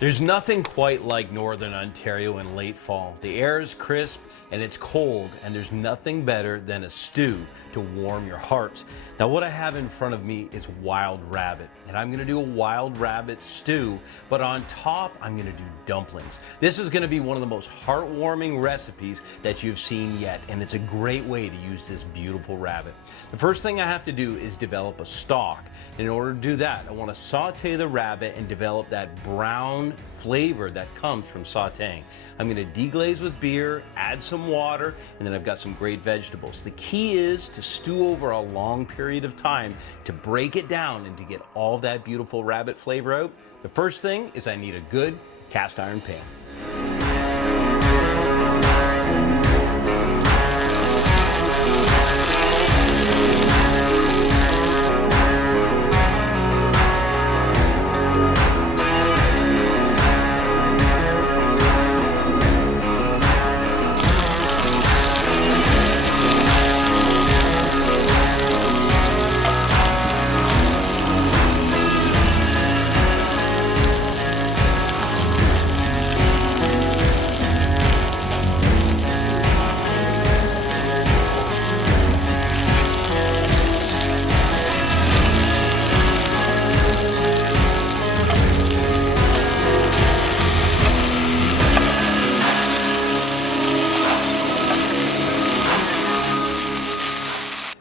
There's nothing quite like Northern Ontario in late fall. The air is crisp and it's cold, and there's nothing better than a stew to warm your hearts. Now what I have in front of me is wild rabbit, and I'm gonna do a wild rabbit stew, but on top I'm gonna do dumplings. This is gonna be one of the most heartwarming recipes that you've seen yet, and it's a great way to use this beautiful rabbit. The first thing I have to do is develop a stock. In order to do that, I wanna saute the rabbit and develop that brown flavor that comes from sauteing. I'm gonna deglaze with beer, add some water, and then I've got some great vegetables. The key is to stew over a long period of time to break it down and to get all that beautiful rabbit flavor out. The first thing is I need a good cast iron pan.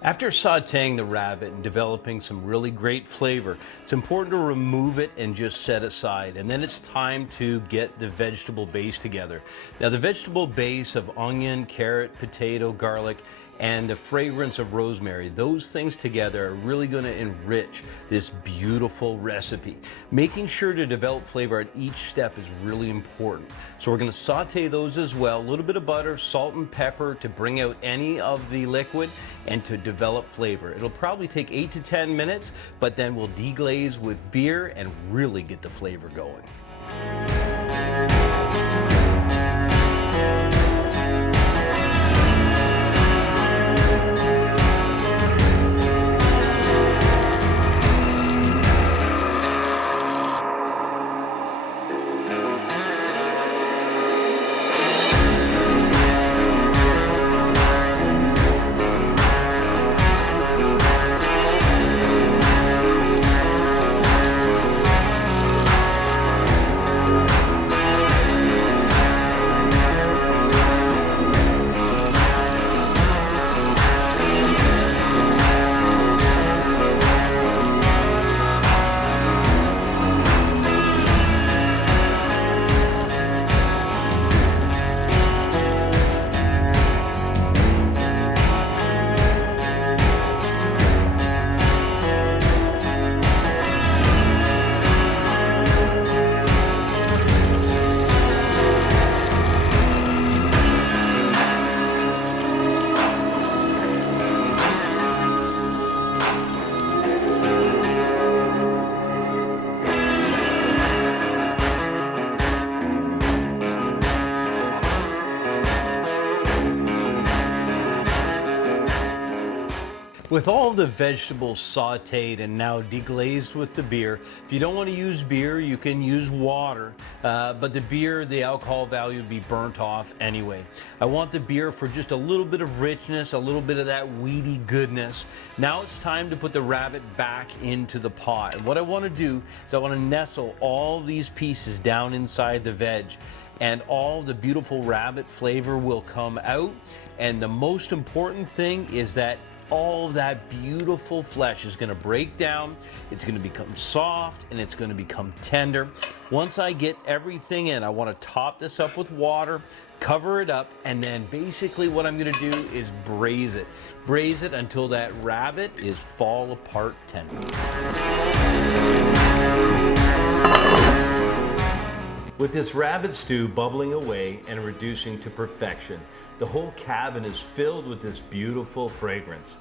After sauteing the rabbit and developing some really great flavor, it's important to remove it and just set aside. And then it's time to get the vegetable base together. Now the vegetable base of onion, carrot, potato, garlic, and the fragrance of rosemary, those things together are really going to enrich this beautiful recipe. Making sure to develop flavor at each step is really important. So we're going to saute those as well. A little bit of butter, salt and pepper to bring out any of the liquid and to develop flavor. It'll probably take 8 to 10 minutes, but then we'll deglaze with beer and really get the flavor going. With all the vegetables sauteed and now deglazed with the beer, if you don't want to use beer, you can use water, but the beer, the alcohol value would be burnt off anyway. I want the beer for just a little bit of richness, a little bit of that weedy goodness. Now it's time to put the rabbit back into the pot. And what I want to do is I want to nestle all these pieces down inside the veg, and all the beautiful rabbit flavor will come out. And the most important thing is that all that beautiful flesh is going to break down, it's going to become soft, and it's going to become tender. Once I get everything in, I want to top this up with water, cover it up, and then basically what I'm going to do is braise it. Braise it until that rabbit is fall apart tender. With this rabbit stew bubbling away and reducing to perfection, the whole cabin is filled with this beautiful fragrance.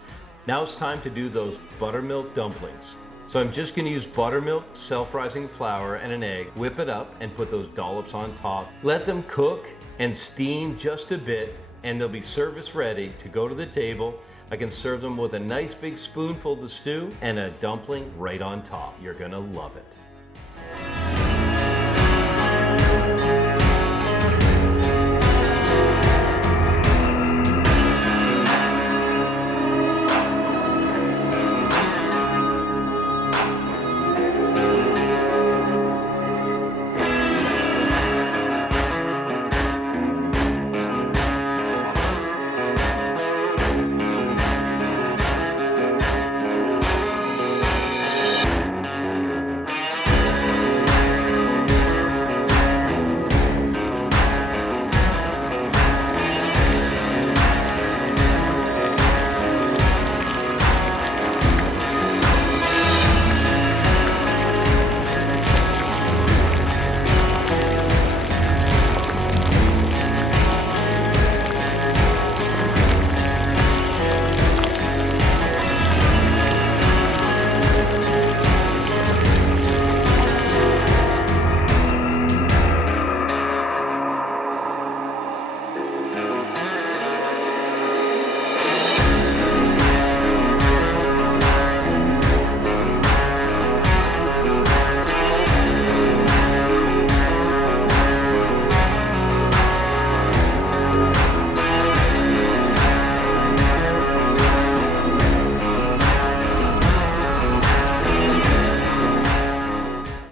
Now it's time to do those buttermilk dumplings. So I'm just going to use buttermilk, self-rising flour, and an egg, whip it up, and put those dollops on top. Let them cook and steam just a bit, and they'll be service ready to go to the table. I can serve them with a nice big spoonful of the stew and a dumpling right on top. You're gonna love it.